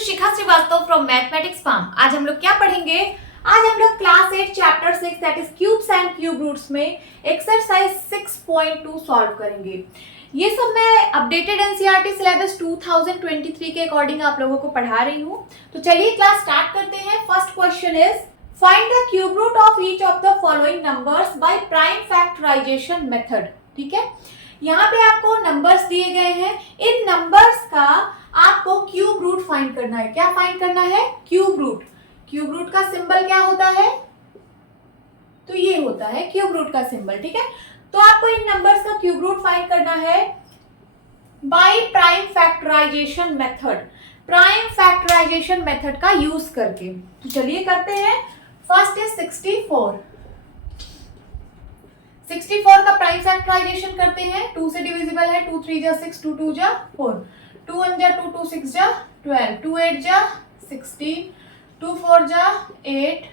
Shikha Srivastava from mathematics farm. आज हम लोग क्या पढ़ेंगे? आज हम लोग class 8 chapter 6 that is cubes and cube roots में एक्सरसाइज 6.2 सॉल्व करेंगे। ये सब मैं अपडेटेड एनसीईआरटी सिलेबस 2023 के अकॉर्डिंग आप लोगों को पढ़ा रही हूँ। तो चलिए क्लास स्टार्ट करते हैं। First question is find the cube root of each of the following numbers by prime factorisation method. ठीक है, यहाँ पे आपको नंबर्स दिए गए हैं। इन नंबर्स का आपको क्यूब रूट फाइंड करना है। क्या फाइंड करना है? Cube root. क्यूब रूट का सिंबल क्या होता है? तो ये होता है क्यूब रूट का सिंबल। ठीक है, तो आपको इन नंबर्स का क्यूब रूट फाइंड करना है by prime factorisation method. Prime factorisation method का यूज करके। तो चलिए करते हैं। First is 64। 64 का प्राइम फैक्टराइजेशन करते हैं। 2 से डिविजिबल है। 2 3 जा 6, 2 2 जा 4, 2 1 जा 2, 2 6 जा 12, 2 8 जा 16, 2 4 जा 8,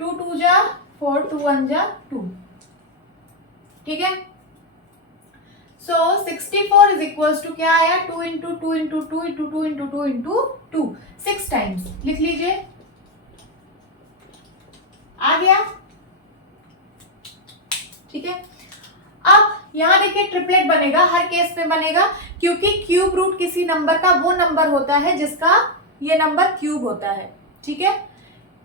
2 2 जा 4, 2 1 जा 2। ठीक है, सो 64 इज इक्वल्स टू क्या आया? 2 into 2 into 2 into 2 into 2 into 2, 6 times. लिख लीजिए, आ गया। ठीक है, अब यहां देखिए ट्रिपलेट बनेगा, हर केस में बनेगा, क्योंकि क्यूब रूट किसी नंबर का वो नंबर होता है जिसका ये नंबर क्यूब होता है। ठीक है,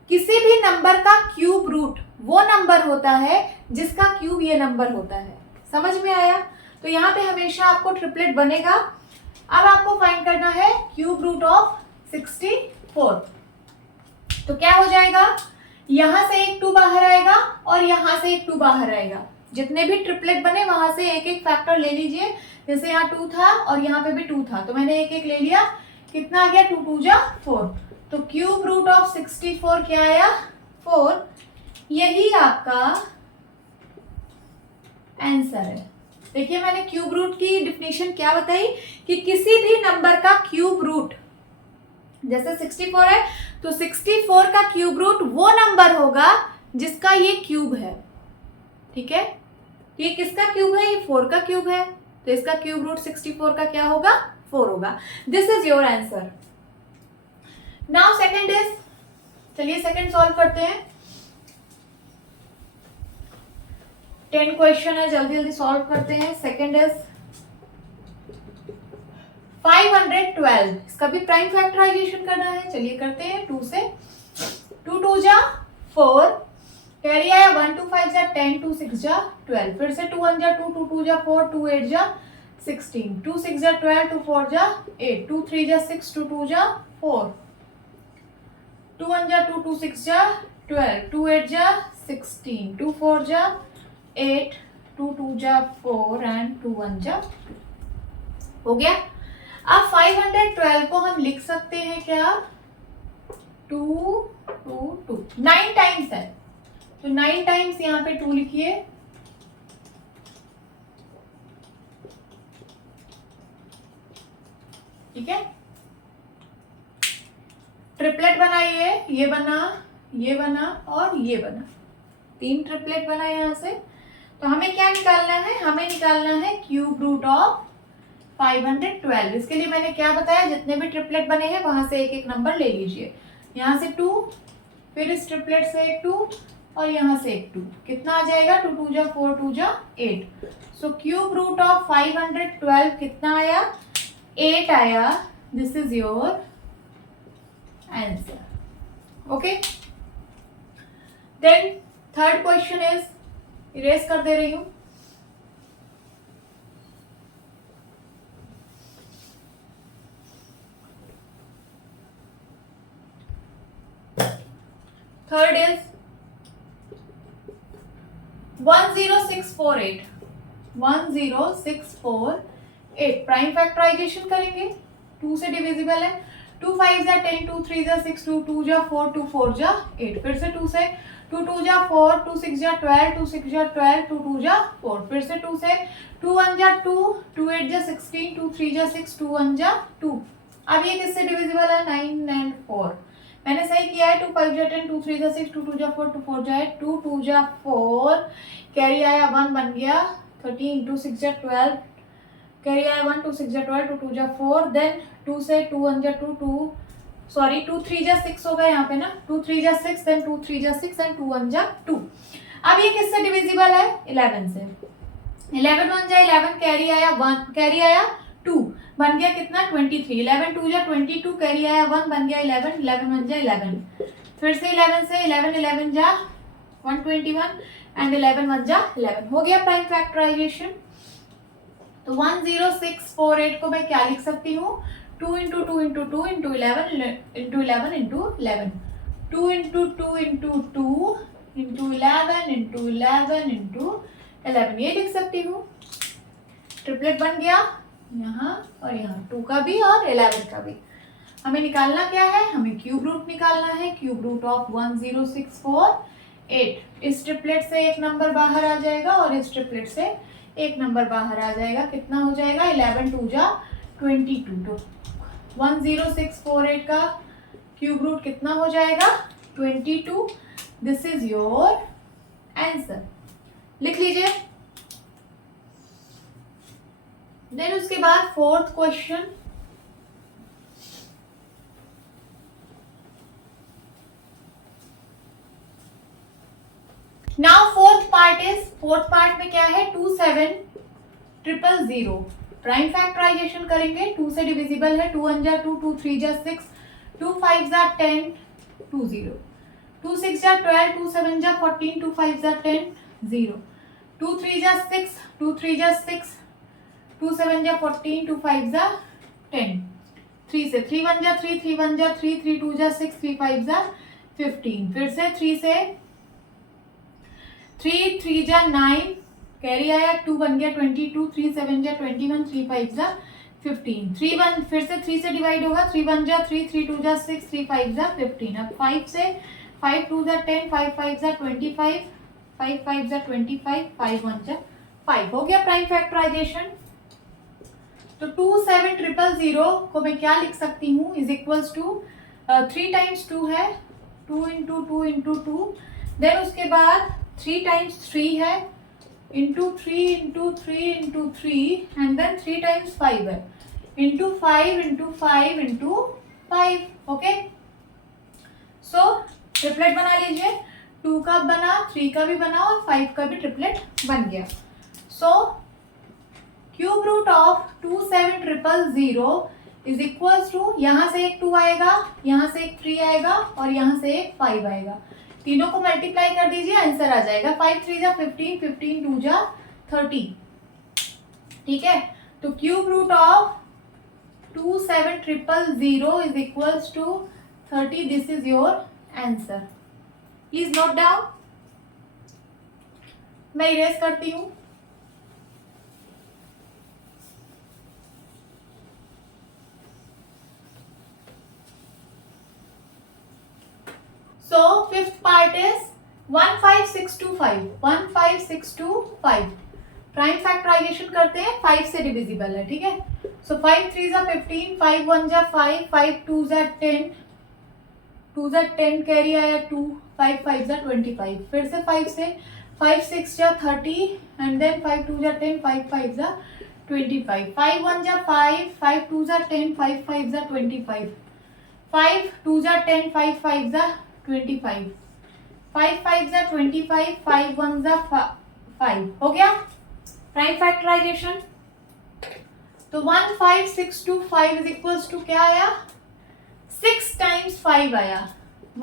किसी भी नंबर का क्यूब रूट वो नंबर होता है जिसका क्यूब ये नंबर होता है। समझ में आया? तो यहाँ पे हमेशा आपको ट्रिपलेट बनेगा। अब आपको फाइंड करना है क्यूब रूट ऑफ 64। तो क्या हो जाएगा? यहां से एक 2 बाहर आएगा और यहां से एक 2 बाहर आएगा। जितने भी ट्रिपलेट बने वहां से एक एक फैक्टर ले लीजिए। जैसे यहाँ 2 था और यहाँ पे भी 2 था, तो मैंने एक एक ले लिया। कितना आ गया? 2 2 जा 4। तो क्यूब रूट ऑफ 64 क्या आया? 4। यही आपका आंसर है। देखिए मैंने क्यूब रूट की डिफिनेशन क्या बताई कि किसी भी नंबर का क्यूब रूट, जैसे 64 है तो 64 का क्यूब रूट वो नंबर होगा जिसका ये क्यूब है। ठीक है, ये किसका क्यूब है? ये 4 का क्यूब है, तो इसका क्यूब रूट 64 का क्या होगा? 4 होगा। This is your answer. Now second is, चलिए सेकंड सॉल्व करते हैं। 10 क्वेश्चन है, जल्दी जल्दी सॉल्व करते हैं। Second is 512। इसका भी प्राइम फैक्टराइजेशन करना है। चलिए करते हैं। 2 से 2 2 जा 4, कैरी आया 1 2 5 जा 10, 2 6 जा 12, फिर से 2 1 जा 2, 2 2 जा 4, 2 8 जा 16, 2 6 जा 12, 2 4 जा 8, 2 3 जा 6, 2 2 जा 4, 2 1 जा 2, 2 6 जा 12, 2 8 जा 16, 2 4 जा 8, 2 2 जा 4 एंड 2 1 जा 2। हो गया। अब 512 को हम लिख सकते हैं क्या? 2 2 2, 9 टाइम्स है, तो 9 टाइम्स यहाँ पे 2 लिखिए। ठीक है, ट्रिपलेट बनाइए। ये बना, ये बना और ये बना, 3 ट्रिपलेट बना यहाँ से। तो हमें क्या निकालना है? हमें निकालना है क्यूब रूट ऑफ 512। इसके लिए मैंने क्या बताया? जितने भी ट्रिपलेट बने हैं वहां से एक एक नंबर ले लीजिए। यहाँ से 2, फिर इस ट्रिपलेट से एक 2 और यहाँ से एक 2। कितना आ जाएगा? 2 2 जा 4, 2 जा 8। सो क्यूब रूट ऑफ 512 कितना आया? 8 आया। This is your answer. Okay, then third question is, erase कर दे रही हूं। Third is 10648। 10648 प्राइम फैक्टराइजेशन करेंगे। 2 से डिविजिबल है। 2 5 जा 10, 2 3 जा 6, 2 2 जा 4, 2 4 जा 8, फिर से 2 से 2 2 जा 4, 2 6 जा 12, 2 6 जा 12, 2 2 जा 4, फिर से 2 से 2 1 जा 2, 2 8 जा 16, 2 3 जा 6, 2 1 जा 2। अब ये किससे डिविजिबल है? 9 एंड 4। मैंने सही किया है। 2 5 जा 10, 2 3 जा 6, 2 2 जा 4, 2 4 जा 8, 2 2 जा 4, कैरी आया 1 बन गया 13, 2 6 जा 12, कैरी आया 1, 2 6 जा 12, 2 2 जा 4, देन 2 से 2 1 जा 2, 2 सॉरी 2 3 जा 6 होगा यहाँ पे ना, 2 3 जा 6, देन 2 3 जा 6 एंड 2 1 जा 2। अब ये किससे डिविजिबल है? 11 से। 11 1 जा 11, कैरी आया 1, कैरी आया 2, बन गया कितना? 23। 11 2 जा 22, कैरी आया 1, बन गया 11, 11 1 जा 11। फिर से 11 से 11 11 जा 121 एंड 11 1 जा 11। हो गया प्राइम फैक्टराइजेशन। तो 10648 को मैं क्या लिख सकती हूँ? 2 into 2 into 2 into 11 into 11 into 11, 2 into 2 into 2 into 11 into 11 into 11, ये लिख सकती हूँ। ट्रिपलेट बन गया यहाँ और यहाँ, 2 का भी और 11 का भी। हमें निकालना क्या है? हमें क्यूब रूट निकालना है। Cube root of 10648। इस ट्रिपलेट से एक नंबर बाहर आ जाएगा और इस ट्रिपलेट से एक नंबर बाहर आ जाएगा। कितना हो जाएगा? 11 2 जा 22। तो 10648 का क्यूब रूट कितना हो जाएगा? 22। This is your answer. लिख लीजिए। देन उसके बाद fourth question, now fourth part में क्या है? 27000। प्राइम फैक्टराइजेशन करेंगे। 2 से डिविजिबल है, 2 1 जा 2, 2 3 जा 6, 2 5 जा 10, 2 0, 2 6 जा 12, 2 7 जा 14, 2 5 जा 10, 0, 2 3 जा 6, 2 3 जा 6, 2 7 जा 14, 2 5 जा 10, 3 से 3 1 जा 3, 3 1 जा 3, 3 2 जा 6, 3 5 जा 15। फिर से 3 से 3 3 जा 9, कैरी आया 2, बन गया 22, 3 7 जा 21, 3 5 जा 15, 3 1 फिर से 3 से डिवाइड होगा, 3 1 जा 3, 3 2 जा 6, 3 5 जा 15। अब 5 से 5 2 जा 10, 5 5 जा 25, 5 5 जा 25, 5 1 जा 5। हो गया प्राइम फैक्टराइजेशन। तो 27000 को मैं क्या लिख सकती हूँ? इज इक्वल्स टू 3 टाइम्स 2 है, 2 इंटू 2 इंटू 2, देन उसके बाद 3 टाइम्स 3 है, into 3 into 3 into 3 and then 3 times 5 है, into 5 into 5 into 5। Okay, so triplet बना लीजिए। 2 का बना, 3 का भी बना और 5 का भी ट्रिपलेट बन गया। So cube root of 27000 is equals to, यहाँ से एक 2 आएगा, यहाँ से एक 3 आएगा और यहाँ से एक 5 आएगा। तीनों को मल्टीप्लाई कर दीजिए, आंसर आ जाएगा। 5 3 जा 15, 15 2 जा 30। ठीक है, तो cube root of 27000 is equals to 30। This is your answer. Please note down. मैं इरेज करती हूं। So fifth part is 15625. 15625 prime factorisation करते हैं, 5 से डिविजिबल है। ठीक है, सो 5 3 जा 15, 5 1 जा 5, 5 2 जा 10, 2 जा 10, कैरी आया 2, 5 5 जा 25। फिर से 5 से 5 6 जा 30 एंड देन 5 2 जा 10, 5 5 जा 25, 5 1 जा 5, 5 2 जा 10, 5 5 जा 25, 5 2 जा 10, 5 5 जा 25, 5 5 जा 25, 5 1 जा 5। हो गया प्राइम फैक्टराइजेशन। तो 15625 इज इक्वल्स टू क्या आया? 6 टाइम्स 5 आया।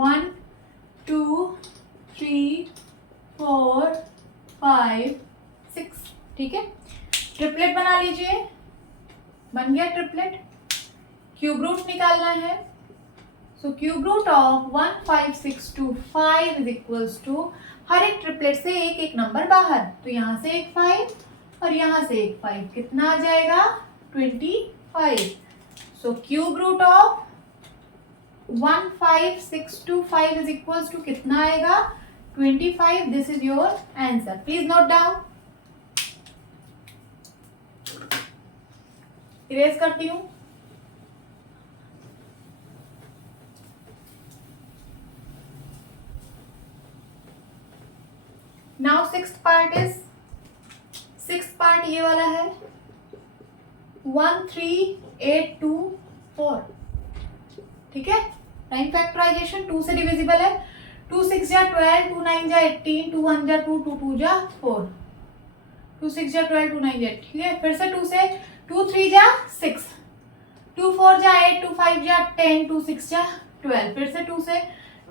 1 2 3 4 5 6। ठीक है, ट्रिपलेट बना लीजिए। बन गया ट्रिपलेट। क्यूब रूट निकालना है। So cube root of 15625 is equals to, हर एक ट्रिपलेट से एक एक नंबर बाहर, तो यहाँ से एक 5 और यहाँ से एक 5, कितना आ जाएगा? 25। So cube root of 15625 is equals to कितना आएगा? 25। This is your answer. Please note down. Erase करती हूँ। नाउ सिक्स्थ पार्ट ये वाला है 13824। ठीक है, टाइम फैक्टराइजेशन 2 से डिविजिबल है। 2 6 जा 12, 2 9 जा 18, 2 1 जा 2, 2 2 जा 4, 2 6 जा 12, 2 9 जा, ठीक है। फिर से 2 से 2 3 जा 6, 2 4 जा 8, 2 5 जा 10, 2 6 जा 12। फिर से 2 से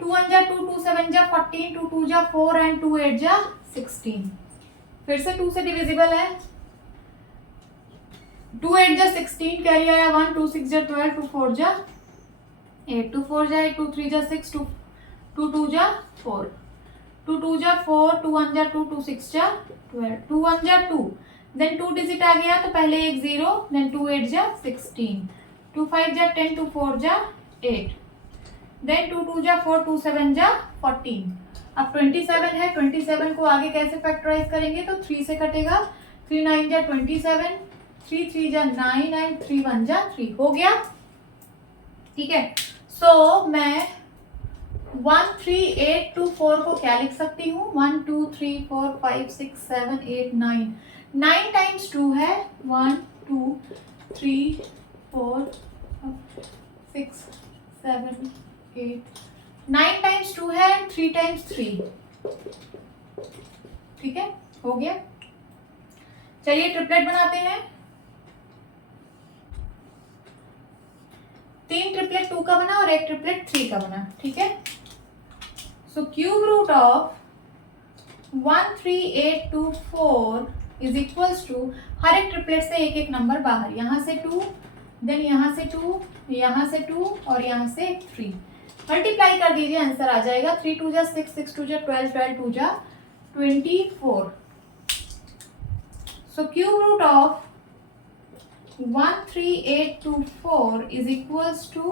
2 1 जा 2, 2 7 जा 14, 2 2 जा 4 एंड 2 8 जा 16। फिर से 2 से डिविजिबल है। 2 8 जा 16, कैरी आया 1, 2 6 जा 12, 2 4 जा 8, 2 4 जा 8, 2 3 जा 6, 2 2 जा 4, 2 2 जा 4, 2 1 जा 2, 2 6 जा 12, 2 1 जा 2, देन 2 डिजिट आ गया तो पहले एक 0, देन 2 8 जा 16, 2 5 जा 10, 2 4 जा 8, देन 2 2 जा 4, 2 7 जा 14। अब 27 है, 27 को आगे कैसे फैक्टराइज करेंगे, तो 3 से कटेगा, 3 9 जा 27, 3 3 जा 9 एंड 3 1 जा 3, हो गया, ठीक है। सो मैं 1 3 8 2 4 को क्या लिख सकती हूँ, 1 2 3 4 5 6 7 8 9, 9 टाइम्स 2 है 1 2 3 4 6 7 8, 9 टाइम्स 2 है 3 टाइम्स 3, ठीक है, हो गया। चलिए ट्रिपलेट बनाते हैं। 3 ट्रिपलेट 2 का बना और 1 ट्रिपलेट 3 का बना, ठीक है। So cube root of 1 3 8 2 4 is equals to, हर एक ट्रिपलेट से एक एक नंबर बाहर, यहां से 2, देन यहां से 2, यहां से 2 और यहां से 3, मल्टीप्लाई कर दीजिए, आंसर आ जाएगा। 3 2 जा 6, 6 2 जा 12, 12 2 जा 24। So cube root of 1 3 8 2 4 is equals to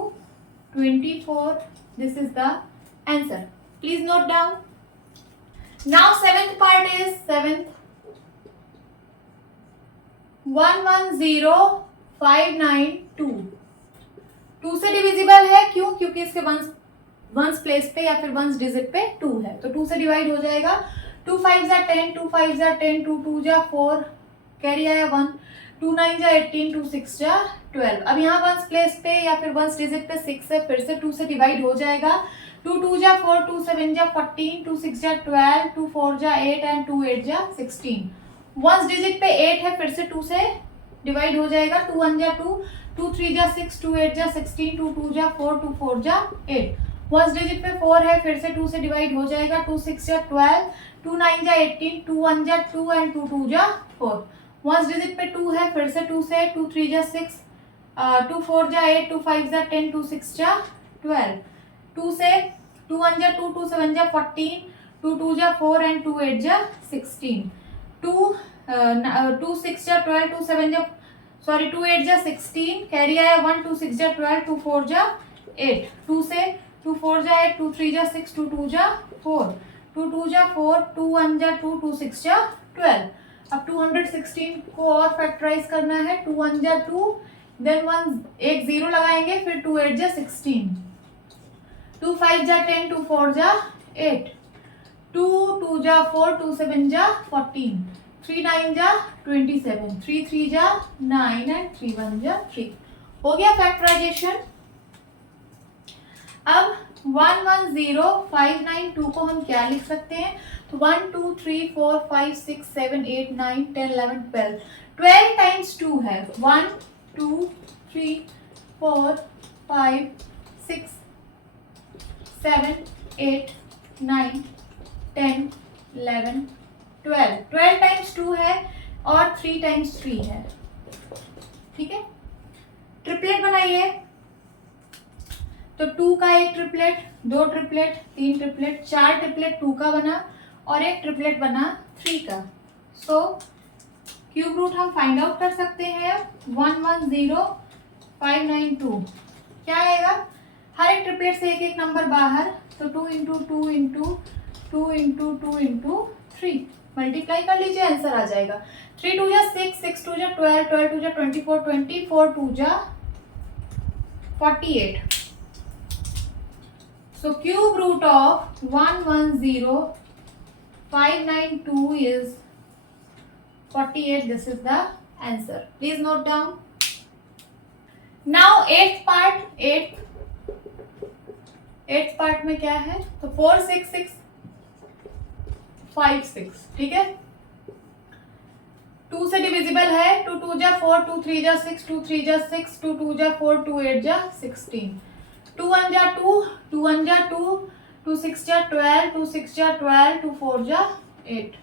24. This is the answer. Please note down. Now seventh part is 1 1 0 5 9 2. 2 से डिविजिबल है, क्यों, क्योंकि इसके वंस प्लेस पे या फिर वंस डिजिट पे 2 है, तो 2 से डिवाइड हो जाएगा। 2 5 जा 10, 2 5 जा 10, 2 2 जा 4, कैरी आया 1, 2 9 जा 18, 2 6 जा 12। अब यहाँ वंस प्लेस पे या फिर वंस डिजिट पे 6 है, फिर से 2 से डिवाइड हो जाएगा। 2 2 जा 4, 2 7 जा 14, 2 6 जा 12, 2 4 जा 8 एंड 2 8 जा 16। वंस डिजिट पे 8 है, फिर से 2 से डिवाइड हो जाएगा। 2 1 जा 2, 2 3 जा 6, 2 8 जा 16, 2 2 जा 4, 2 4 जा 8। वंस डिजिट पे 4 है, फिर से 2 से डिवाइड हो जाएगा। 2 6 जा 12, 2 9 जा 18, 2 1 जा 2 एंड 2 2 जा 4। वंस डिजिट पे 2 है, फिर से 2 से 2 3 जा 6, 2 4 जा 8, 2 5 जा 10, 2 6 जा 12। 2 से 2 1 जा 2, 2 7 जा 14, 2 2 जा 4 एंड 2 8 जा 16। 2 6 जा 12, 2 7 जा 2 8 जा 16, कैरी आया 1, 2 6 जा 12, 2 4 जा 8। 2 से 2 4 जा 8, 2 3 जा 6, 2 2 जा 4, 2 2 जा 4, 2 1 जा 2, 2 6 जा 12। अब 216 को और फैक्टराइज करना है। 2 1 जा 2, देन 1 0 लगाएंगे, फिर 2 8 जा 16, 2 5 जा 10, 2 4 जा 8, 2 2 जा 4, 2 7 जा 14, 3 9 जा 27, 3 3 जा 9 एंड 3 1 जा 3। हो गया फैक्टराइजेशन। अब 1 1 0 5 9 2 को हम क्या लिख सकते हैं, तो 1 2 3 4 5 6 7 8 9 10 11 12, 12 टाइम्स 2 है 1 2 3 4 5 6 7 8 9 10 11 12, 12 टाइम्स 2 है और 3 टाइम्स 3 है, ठीक है। ट्रिपलेट बनाइए, तो 2 का एक ट्रिपलेट, 2 ट्रिपलेट, 3 ट्रिपलेट, 4 ट्रिपलेट 2 का बना और एक ट्रिपलेट बना 3 का। सो क्यूब रूट हम फाइंड आउट कर सकते हैं। 1 1 0 5 9 2 क्या आएगा, हर एक ट्रिपलेट से एक एक नंबर बाहर, तो 2 into 2 into 2 into 2 into 3, multiply कर लीजिए, आंसर आ जाएगा। 3 2 जा 6, 6 2 जा 12, 12 2 जा 24, 24 2 जा 48। So cube root of 1 1 0 5 9 2 is 48. This is the answer. Please note down. Now eighth part, eighth 8th part में क्या है, तो 4 6 6 5 6, ठीक है। 2 से डिविजिबल है, 2 2 जा 4, 2 3 जा 6, 2 3 जा 6, 2 2 जा 4, 2 8 जा 16, 2 1 जा 2, 2 1 जा 2, 2 6 जा 12, 2 6 जा 12, 2 4 जा 8,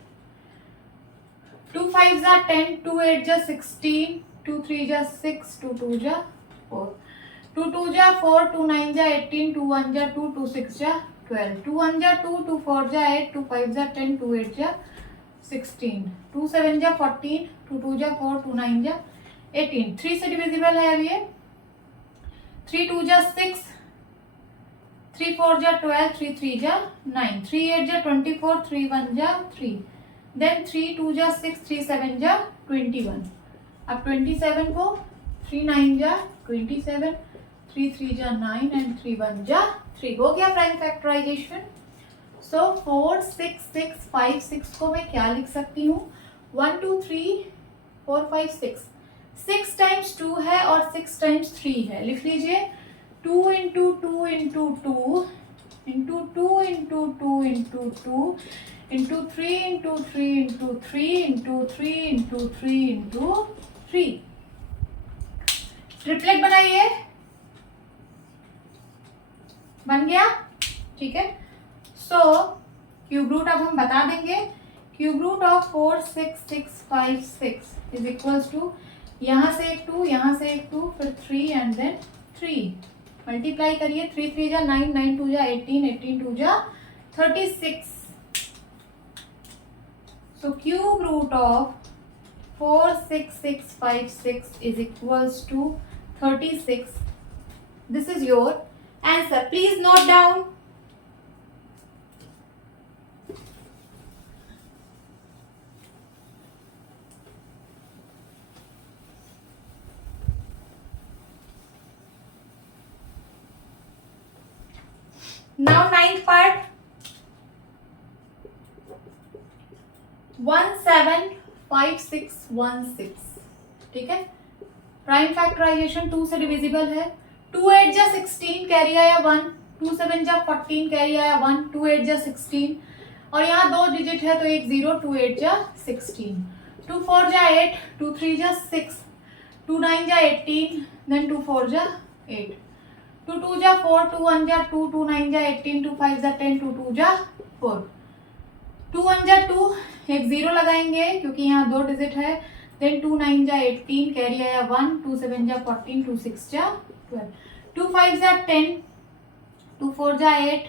2 5 जा 10, 2 8 जा 16, 2 3 जा 6, 2 2 जा 4, 2 2 जा 4, 2 9 जा 18, 2 1 जा 2, 2 6 जा 12, 2 1 जा 2, 2 4 जा 8, 2 5 जा 10, 2 8 जा 16, 2 7 जा 14, 2 2 जा 4, 2 9 जा 18, 3 से डिविजिबल है अब ये, 3 2 जा 6, 3 4 जा 12, 3 3 जा 9, 3 8 जा 24, 3 1 जा 3, देन 3 2 जा 6, 3 7 जा 21, अब 27 को 3 9 जा 27, 3 3 जा 9 एंड 3 1 जा 3, हो गया प्राइम फैक्टराइजेशन। सो 4 6 6 5 6 को मैं क्या लिख सकती हूँ, 1 2 3 4 5 6, 6 टाइम्स 2 है और 6 टाइम्स 3 है, लिख लीजिए 2 into 2 into 2 into 2 into 2 into 2 into 3 into 3 into 3 into 3 into 3 into 3, triplet बनाइए, बन गया, ठीक है। सो क्यूब रूट अब हम बता देंगे, cube root of 4 6 6 5 6 is equals to, यहाँ से एक 2, यहाँ से एक 2, फिर 3 एंड देन 3, मल्टीप्लाई करिए, 3 3 जा 9, 9 2 जा 18, 18 2 जा 36, so cube root of 4 6 6 5 6 is equals to 36. This is your answer. Please note down. Now 9th part, 1 7 5 6 1 6, ठीक है। प्राइम फैक्टराइजेशन 2 से डिविजिबल है, 2 8 जा 16 कैरी आया 1, 2 7 जा 14 कैरी आया 1, 2 8 जा 16 और यहाँ 2 डिजिट है तो एक 0, 2 8 जा 16, 2 4 जा 8, 2 3 जा 6, 2 9 जा 18, देन 2 4 जा 8, 2 2 जा 4, 2 1 जा 2, 2 9 जा 18, 2 5 जा 10, 2 2 जा 4, 2 1 जा 2, एक 0 लगाएंगे क्योंकि यहाँ 2 डिजिट है, देन 2 9 जा 18 कैरी आया 1, 2 7 जा 14, 2 6 जा 12, 2 5 जा 10, 2 4 जा 8,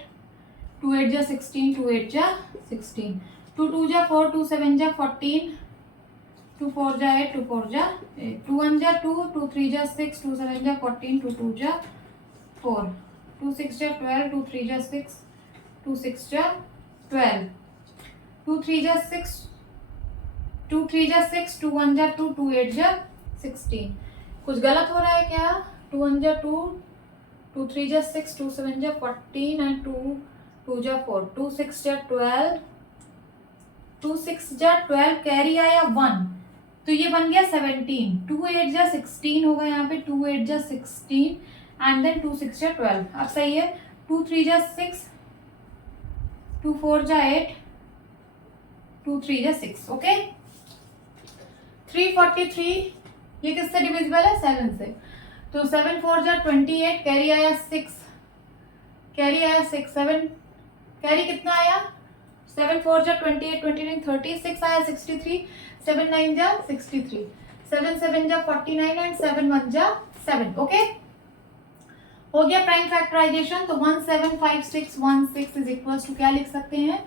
2 8 जा 16, 2 8 जा 16, 2 2 जा 4, 2 7 जा 14, 2 4 जा 8, 2 4 जा 8, 2 1 जा 2, 2 3 जा 6, 2 7 जा 14, 2 2 जा 4, 2 6 जा 12, 2 3 जा 6, 2 6 जा 12, 2 3 जा 6, 2 3 जा 6, 2 1 जा 2, 2 8 जा 16, कुछ गलत हो रहा है क्या, 2 1 जा 2, 2 3 जा 6, 2 7 जा 14 एंड 2 2 जा 4, 2 6 जा 12, 2 6 जा 12 कैरी आया 1 तो ये बन गया 17, 2 8 जा 16 होगा यहाँ पे, 2 8 जा 16 एंड देन 2 6 जा 12, अब सही है, 2 3 जा 6, 2 4 जा 8, 2 3 जा 6, ओके। 343 ये किससे डिविजिबल है, 7 से, तो 7 4 जा 28 कैरी आया 6, कैरी आया 6, 7 कैरी कितना आया, 7 4 जा 28 29 30, 6 आया 63, 7 9 जा 63, 7 7 जा 49 एंड 7 1 जा 7, ओके। हो गया प्राइम फैक्टराइजेशन, तो 1 7 5 6 1 6 इज इक्वल टू क्या लिख सकते हैं,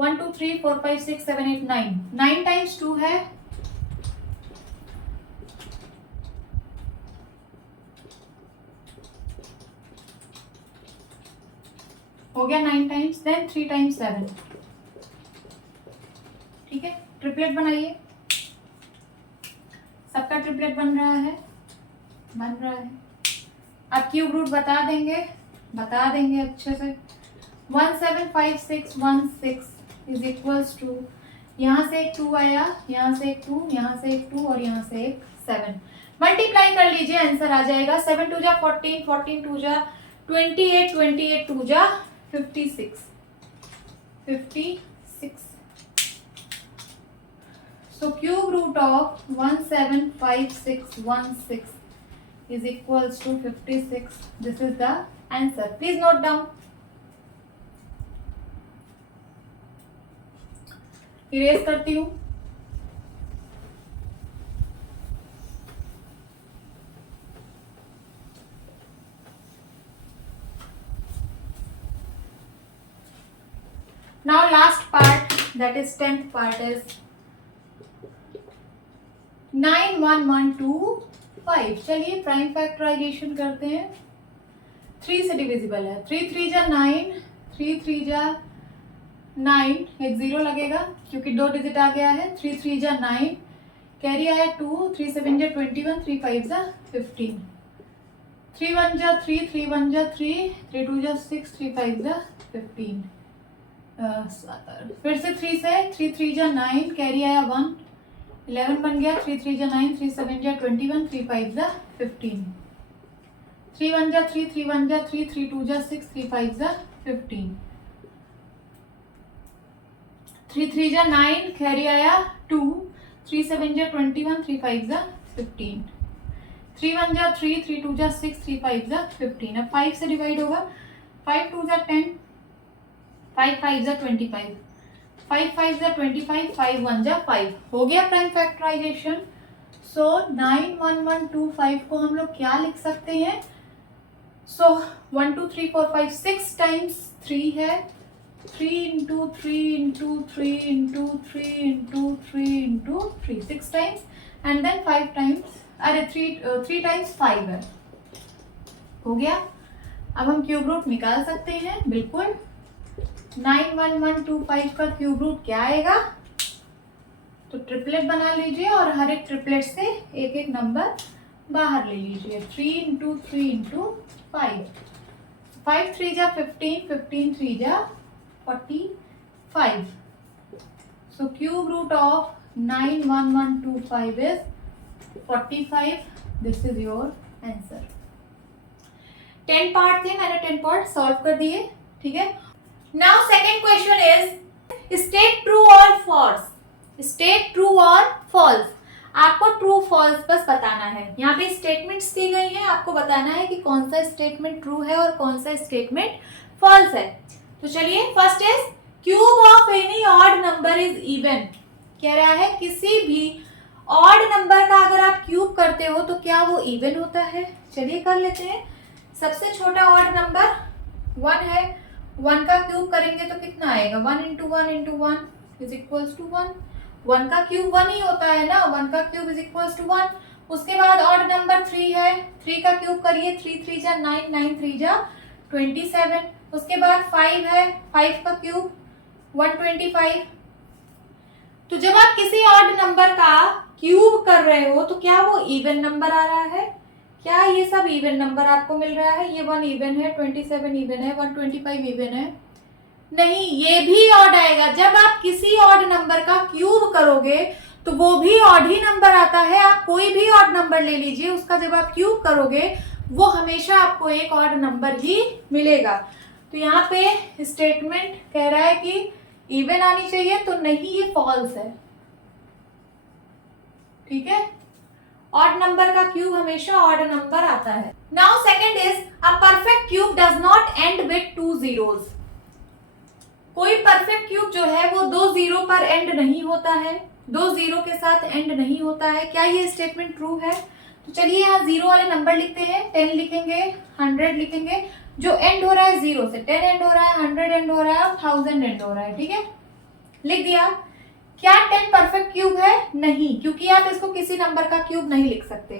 1 2 3 4 5 6 7 8 9, 9 टाइम्स 2 है, हो गया 9 टाइम्स, देन 3 टाइम्स 7, ठीक है। ट्रिपलेट बनाइए, सबका ट्रिपलेट बन रहा है, बन रहा है। अब क्यूब रूट बता देंगे अच्छे से, 1 7 5 6 1 6 इज इक्वल्स टू, यहाँ से एक 2 आया, यहाँ से एक 2, यहाँ से एक 2 और यहाँ से एक 7, मल्टीप्लाई कर लीजिए आंसर आ जाएगा, 7 2 जा 14, 14 2 जा 28, 28 टू जा 56, 56. So cube root of 175616 is equals to 56. This is the answer. Please note down. Erase करती हूँ. Now last part, that is 10th part, is 91125. चलिए प्राइम फैक्टराइजेशन करते हैं. 3 से डिविजिबल है. 3 3 जा 9, 3 3 जा 9, एक 0 लगेगा क्योंकि 2 डिजिट आ गया है. 3 3 जा 9, कैरी आया 2, 3 7 जा 21, 3 5 जा 15, 3 1 जा 3, 3 1 जा 3, 3 2 जा 6, 3 5 जा 15. फिर से 3 से 3 3 जा 9, कैरी आया 1, 11 बन गया. 3 3 जा 9, 3 7 जा 21, 3 5 जा 15, 3 1 जा 3, 3 1 जा 3, 3 2 जा 6, 3 5 जा 15, 3 3 जा 9, कैरी आया 2, 3 7 जा 21, 3 5 जा 15, 3 1 जा 3, 3 2 जा 6, 3 5 जा 15. अब 5 से डिवाइड होगा. 5 2 जा 10, 5 5 जा 25, 5 5 जा 25, 5 1 जा 5. हो गया प्राइम फैक्टराइजेशन. सो 91125 को हम लोग क्या लिख सकते हैं? सो 1 2 3 4 5 6 टाइम्स 3 है. 3 into 3 into 3 into 3 into 3 into 3, 6 times. And then 5 times, अरे 3 टाइम्स 5 है. हो गया. अब हम क्यूब रूट निकाल सकते हैं. बिल्कुल. 91125 का क्यूब रूट क्या आएगा? तो ट्रिपलेट बना लीजिए और हर एक ट्रिपलेट से एक एक नंबर बाहर ले लीजिए. 3 इंटू 3 इंटू 5, 5 3 जा 15, 15 3 जा 45. So cube root of 91125 is 45. This is your answer. 10 part थे, मैंने 10 पार्ट सॉल्व कर दिए. ठीक है. Now second question is state true or false. State true or false. आपको ट्रू फॉल्स बस बताना है. यहाँ पे स्टेटमेंट्स दी गई हैं, आपको बताना है कि कौन सा स्टेटमेंट ट्रू है और कौन सा स्टेटमेंट फॉल्स है. तो चलिए, first is cube of any odd number is even. कह रहा है किसी भी ऑड नंबर का अगर आप क्यूब करते हो तो क्या वो इवन होता है. चलिए कर लेते हैं. सबसे छोटा ऑड नंबर 1 है. 1 का क्यूब करेंगे तो कितना आएगा? 1 into 1 into 1 is equals to 1. 1 का क्यूब 1 ही होता है ना. 1 का क्यूब इज इक्वल्स टू 1. उसके बाद ऑड नंबर 3 है. 3 का क्यूब करिए. 3 3 जा 9, 9 3 जा 27. उसके बाद 5 है. 5 का क्यूब 125. तो जब आप किसी ऑड नंबर का क्यूब कर रहे हो तो क्या वो इवन नंबर आ रहा है? क्या ये सब इवन नंबर आपको मिल रहा है? ये 1 इवन है, 27 इवन है, 125 इवन है? नहीं, ये भी ऑड आएगा. जब आप किसी ऑड नंबर का क्यूब करोगे तो वो भी ऑड ही नंबर आता है. आप कोई भी ऑड नंबर ले लीजिए, उसका जब आप क्यूब करोगे वो हमेशा आपको एक ऑड नंबर ही मिलेगा. तो यहाँ पे स्टेटमेंट कह रहा है कि इवन आनी चाहिए, तो नहीं, ये फॉल्स है. ठीक है. ऑड नंबर का क्यूब हमेशा ऑड नंबर आता है. Now second is a perfect cube does not and with 2 zeros. कोई परफेक्ट क्यूब जो है वो 2 0 पर एंड नहीं होता है, 2 0 के साथ एंड नहीं होता है. क्या ये स्टेटमेंट ट्रू है? तो चलिए यहाँ 0 वाले नंबर लिखते हैं. 10 लिखेंगे, 100 लिखेंगे. जो एंड हो रहा है 0 से, 10 एंड हो रहा है, 100 एंड हो रहा है, 1000 एंड हो रहा है. ठीक है, लिख दिया. क्या 10 परफेक्ट क्यूब है? नहीं, क्योंकि आप इसको किसी नंबर का क्यूब नहीं लिख सकते.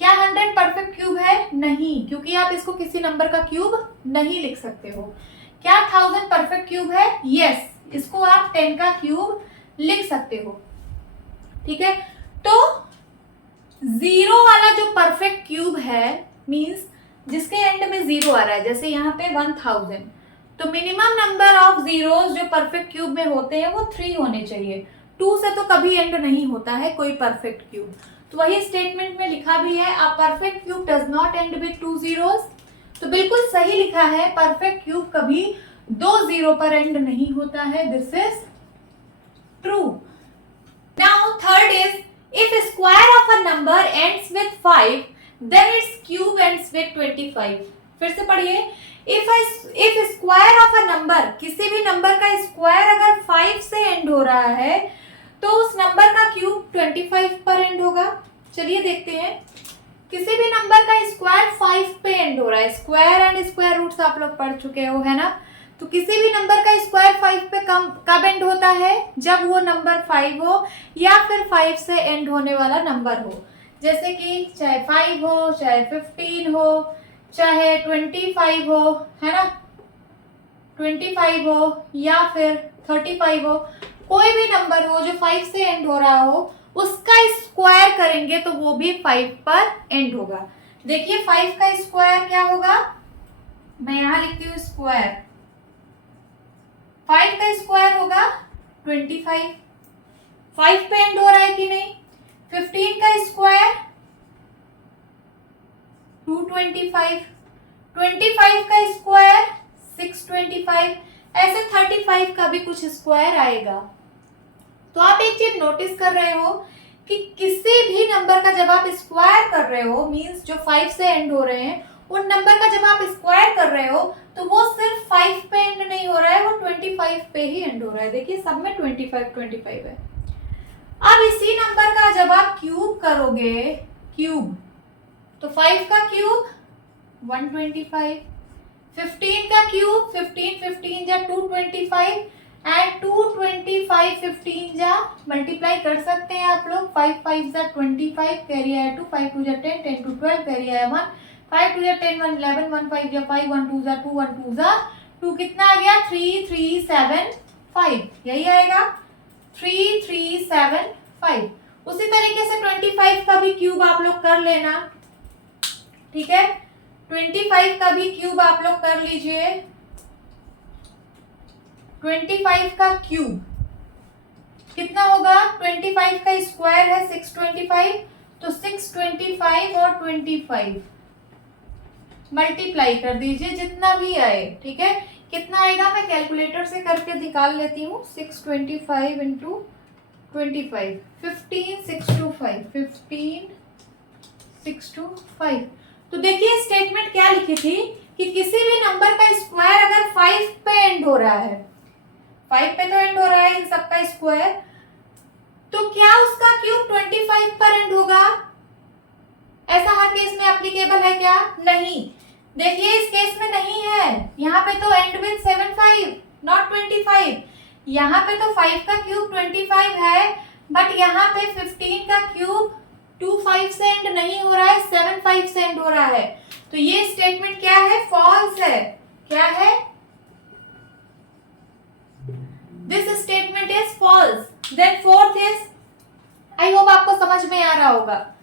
क्या 100 परफेक्ट क्यूब है? नहीं, क्योंकि आप इसको किसी नंबर का क्यूब नहीं लिख सकते हो. क्या 1000 परफेक्ट क्यूब है? यस, इसको आप 10 का क्यूब लिख सकते हो. ठीक है. तो 0 वाला जो परफेक्ट क्यूब है मींस जिसके एंड में 0 आ रहा है, जैसे यहाँ पे 1000, तो मिनिमम नंबर ऑफ जीरोस जो परफेक्ट क्यूब में होते हैं वो 3 होने चाहिए. 2 से तो कभी एंड नहीं होता है कोई परफेक्ट क्यूब. तो वही स्टेटमेंट में लिखा भी है, a perfect cube does not and with 2 zeros. तो बिल्कुल सही लिखा है, परफेक्ट क्यूब कभी 2 0 पर एंड नहीं होता है। This is true. Now third is if square of a number ends with 5 then its cube ends with 25। फिर से पढ़िए, if square of a number, किसी भी नंबर का स्क्वायर अगर 5 से एंड हो रहा है तो उस नंबर का क्यूब 25 पर एंड होगा। चलिए देखते हैं, किसी भी नंबर का स्क्वायर 5 पे एंड हो रहा है, स्क्वायर एंड स्क्वायर रूट्स आप लोग पढ़ चुके हो है ना। तो किसी भी नंबर का स्क्वायर 5 पे कब एंड होता है, जब वो नंबर 5 हो या फिर 5 से एंड होने वाला नंबर हो। जैसे कि चाहे 5 हो, चाहे 15 हो, चाहे 25 हो, है ना, 25 हो या फिर 35 हो, कोई भी नंबर हो जो 5 से एंड हो रहा हो, उसका स्क्वायर करेंगे तो वो भी 5 पर एंड होगा। देखिए 5 का स्क्वायर क्या होगा, मैं यहां लिखती हूँ स्क्वायर, 5 का स्क्वायर होगा 25, 5 पे एंड हो रहा है कि नहीं। 15 का स्क्वायर 225, 25 का स्क्वायर 625, ऐसे 35 का भी कुछ स्क्वायर आएगा। तो आप एक चीज नोटिस कर रहे हो कि किसी भी नंबर का जब आप स्क्वायर कर रहे हो, मींस जो 5 से एंड हो रहे हैं, उन नंबर का जब आप स्क्वायर कर रहे हो तो वो सिर्फ 5 पे एंड नहीं हो रहा है, वो 25 पे ही एंड हो रहा है। देखिए सब में 25 है। अब इसी नंबर का जब आप क्यूब करोगे, क्यूब, तो 5 का क्यूब 125, 15 का क्यूब 15 जा 225 एंड 225 15 जा मल्टीप्लाई कर सकते हैं आप लोग। 5 5 जा 25, कैरी आया 2, 5 2 जा 10, 10 2 12, कैरी आया 1, 5 2 जा 10, 1 11, 1 5 जा 5, 1 2 जा 2, 1 2 जा 2, कितना आ गया 3 3 7 5, यही आएगा 3 3 7 5। उसी तरीके से 25 का भी क्यूब आप लोग कर लेना, ठीक है, 25 का भी क्यूब आप लोग कर लीजिए। 25 का क्यूब कितना होगा, 25 का स्क्वायर है 625, तो 625 और 25 मल्टीप्लाई कर दीजिए जितना भी आए, ठीक है। कितना आएगा मैं कैलकुलेटर से करके निकाल लेती हूँ। 625 इंटू 25, 15 625, 15 625। तो देखिए स्टेटमेंट क्या लिखी थी कि किसी भी नंबर का स्क्वायर अगर 5 पे एंड हो रहा है, 5 पे तो एंड हो रहा है इन सबका स्क्वायर, तो क्या उसका क्यूब 25 पर एंड होगा। ऐसा हर केस में एप्लीकेबल है क्या, नहीं। देखिए इस केस में नहीं है, यहाँ पे तो एंड विद 75 नॉट 25, यहाँ पे तो 5 का क्यूब 25 है, बट यहाँ पे 15 का क्यूब 25 से एंड नहीं हो रहा है, 75 से एंड हो रहा है। तो ये स्टेटमेंट क्या है, फॉल्स है। क्या है, this statement is false. Then fourth is, I hope आपको समझ में आ रहा होगा,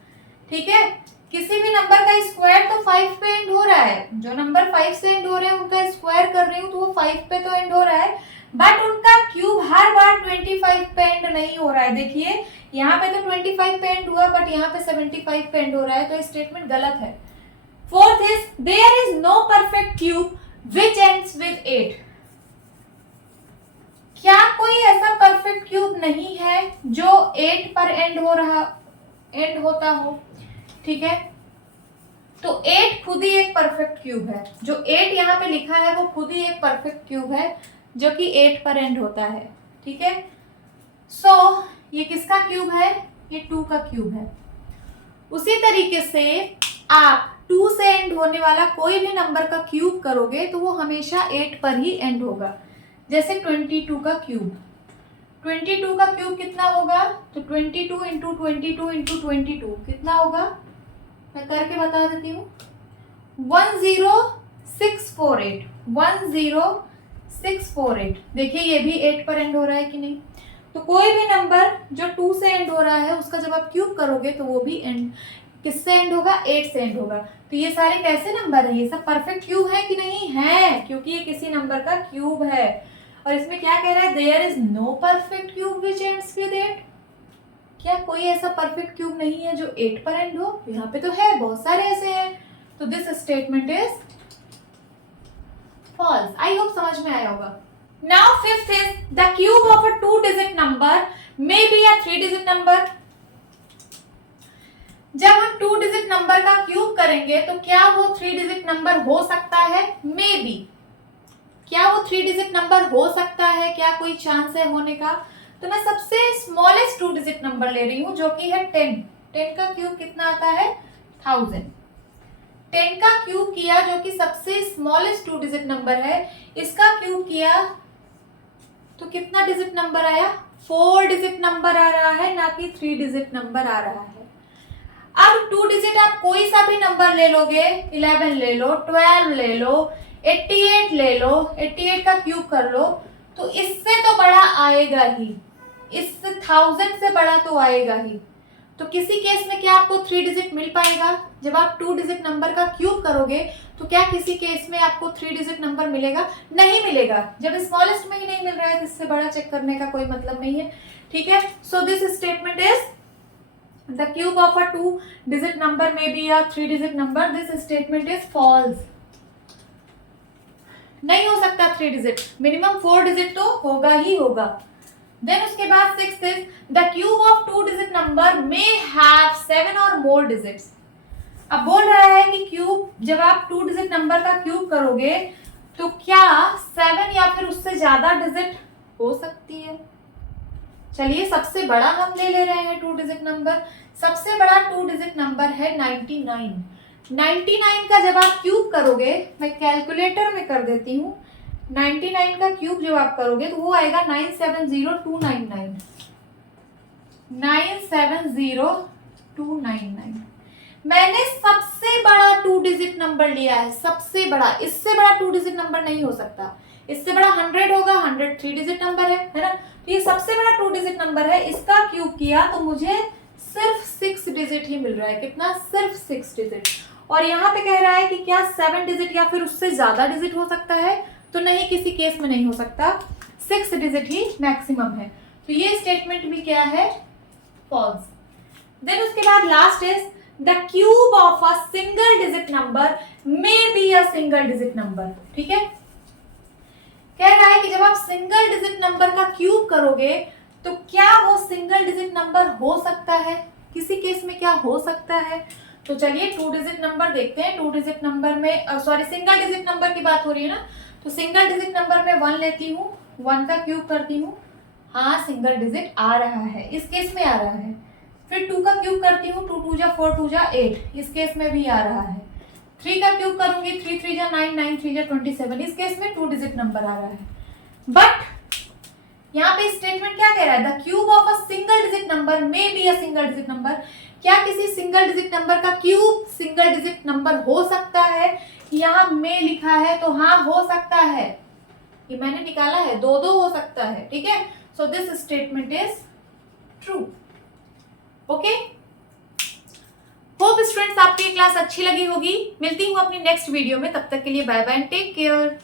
ठीक है। किसी भी नंबर का स्क्वायर तो 5 पे एंड हो रहा है, जो नंबर 5 से एंड हो रहे हैं उनका स्क्वायर कर रही हूँ तो वो 5 पे तो एंड हो रहा है, बट उनका क्यूब हर बार 25 पे एंड नहीं हो रहा है। देखिए यहाँ पे तो 25 पे एंड हुआ, बट यहाँ पे 75 पे एंड हो रहा है, तो स्टेटमेंट गलत है। Fourth is, there is no perfect cube which ends with 8। क्या कोई ऐसा परफेक्ट क्यूब नहीं है जो 8 पर एंड होता हो, ठीक है। तो 8 खुद ही एक परफेक्ट क्यूब है, जो 8 यहाँ पे लिखा है वो खुद ही एक परफेक्ट क्यूब है जो कि 8 पर एंड होता है, ठीक है। सो ये किसका क्यूब है, ये 2 का क्यूब है। उसी तरीके से आप 2 से एंड होने वाला कोई भी नंबर का क्यूब करोगे तो वो हमेशा 8 पर ही एंड होगा। जैसे 22 का क्यूब, 22 का क्यूब कितना होगा, तो 22 इंटू 22 इंटू 22 कितना होगा, मैं करके बता देती हूँ, 10648, 10648। देखिए ये भी 8 पर एंड हो रहा है कि नहीं। तो कोई भी नंबर जो 2 से एंड हो रहा है उसका जब आप क्यूब करोगे तो वो भी एंड किससे एंड होगा, 8 से एंड होगा। तो ये सारे कैसे नंबर है, ये सब परफेक्ट क्यूब है कि नहीं है, क्योंकि ये किसी नंबर का क्यूब है। और इसमें क्या कह रहा है, there is no perfect cube which ends with 8। क्या कोई ऐसा परफेक्ट क्यूब नहीं है जो 8 पर एंड हो, यहाँ पे तो है, बहुत सारे ऐसे हैं। तो this statement is false. I hope समझ में आया होगा। Now fifth is the cube of a 2 digit number may be a 3 digit number. जब हम 2 डिजिट नंबर का क्यूब करेंगे तो क्या वो 3 डिजिट नंबर हो सकता है? May be. क्या वो 3 डिजिट नंबर हो सकता है? क्या कोई चांस है होने का? तो मैं सबसे स्मॉलेस्ट 2 डिजिट नंबर ले रही हूं जो कि है 10। 10 का क्यूब कितना आता है? 1000। 10 का क्यूब किया जो कि सबसे स्मॉलेस्ट 2 डिजिट नंबर है, इसका क्यूब किया तो कितना डिजिट नंबर आया? 4 डिजिट नंबर आ रहा है, ना कि 3 डिजिट नंबर आ रहा है। अब 2 डिजिट आप कोई सा भी नंबर ले लोगे, 11 ले लो, 12 ले लो, 88 ले लो, 88 का क्यूब कर लो, तो इससे तो बड़ा आएगा ही, इस 1000 से बड़ा तो आएगा ही। तो किसी केस में क्या आपको 3 डिजिट मिल पाएगा? जब आप 2 डिजिट नंबर का क्यूब करोगे तो क्या किसी केस में आपको 3 डिजिट नंबर मिलेगा? नहीं मिलेगा। जब स्मॉलेस्ट में ही नहीं मिल रहा है, इससे बड़ा चेक करने का कोई मतलब नहीं है। ठीक है, so this statement is the cube of a 2 digit number may be a 3 digit number. This statement is false. नहीं हो सकता 3 डिजिट, मिनिमम 4 डिजिट तो होगा ही होगा। देन उसके बाद 6 is the cube of 2 digit number may have 7 or more digits. अब बोल रहा है कि क्यूब, जब आप 2 डिजिट नंबर का क्यूब करोगे तो क्या 7 या फिर उससे ज्यादा डिजिट हो सकती है? चलिए सबसे बड़ा हम ले रहे हैं 2 डिजिट नंबर। सबसे बड़ा 2 डिजिट नंबर है 99। 99 का जब आप क्यूब करोगे, मैं कैलकुलेटर में कर देती हूँ, 99 का क्यूब जब आप करोगे तो वो आएगा 970299। 970299। मैंने सबसे बड़ा 2 डिजिट नंबर लिया है, सबसे बड़ा। इससे बड़ा 2 डिजिट नंबर नहीं हो सकता। इससे बड़ा 100 होगा, 100 3 डिजिट नंबर है ना? तो ये सबसे बड़ा 2 डिजिट नंबर है, इसका क्यूब किया तो मुझे सिर्फ 6 डिजिट ही मिल रहा है। कितना? सिर्फ 6 डिजिट। और यहाँ पे कह रहा है कि क्या 7 डिजिट या फिर उससे ज्यादा डिजिट हो सकता है? तो नहीं, किसी केस में नहीं हो सकता, 6 डिजिट ही मैक्सिमम है। तो ये स्टेटमेंट भी क्या है? फॉल्स। देन उसके बाद last is the cube of a single digit number may be a single digit number. ठीक है, कह रहा है कि जब आप सिंगल डिजिट नंबर का क्यूब करोगे तो क्या वो सिंगल डिजिट नंबर हो सकता है? किसी केस में क्या हो सकता है? तो चलिए 2 डिजिट नंबर देखते हैं। 2 डिजिट नंबर में सिंगल डिजिट नंबर की बात हो रही है ना, तो सिंगल डिजिट नंबर में 1 लेती हूँ, 1 का क्यूब करती हूँ, हाँ सिंगल डिजिट आ रहा है, इस केस में आ रहा है। फिर 2 का क्यूब करती हूँ, 2 2 जा 4 2 जा 8, इस केस में भी आ रहा है। 3 का क्यूब करूंगी, 3 3 जा 9 9 3 जा 27, इस केस में 2 डिजिट नंबर आ रहा है। बट यहाँ पे स्टेटमेंट क्या कह रहा है? The cube of a single digit number may be a single digit number. क्या किसी सिंगल डिजिट नंबर का क्यूब सिंगल डिजिट नंबर हो सकता है? यहाँ में लिखा है तो हाँ हो सकता है, ये मैंने निकाला है, 2 2 हो सकता है। ठीक है, so this statement is true. Okay, hope students आपकी क्लास अच्छी लगी होगी। मिलती हूँ अपनी नेक्स्ट वीडियो में, तब तक के लिए bye bye and take care.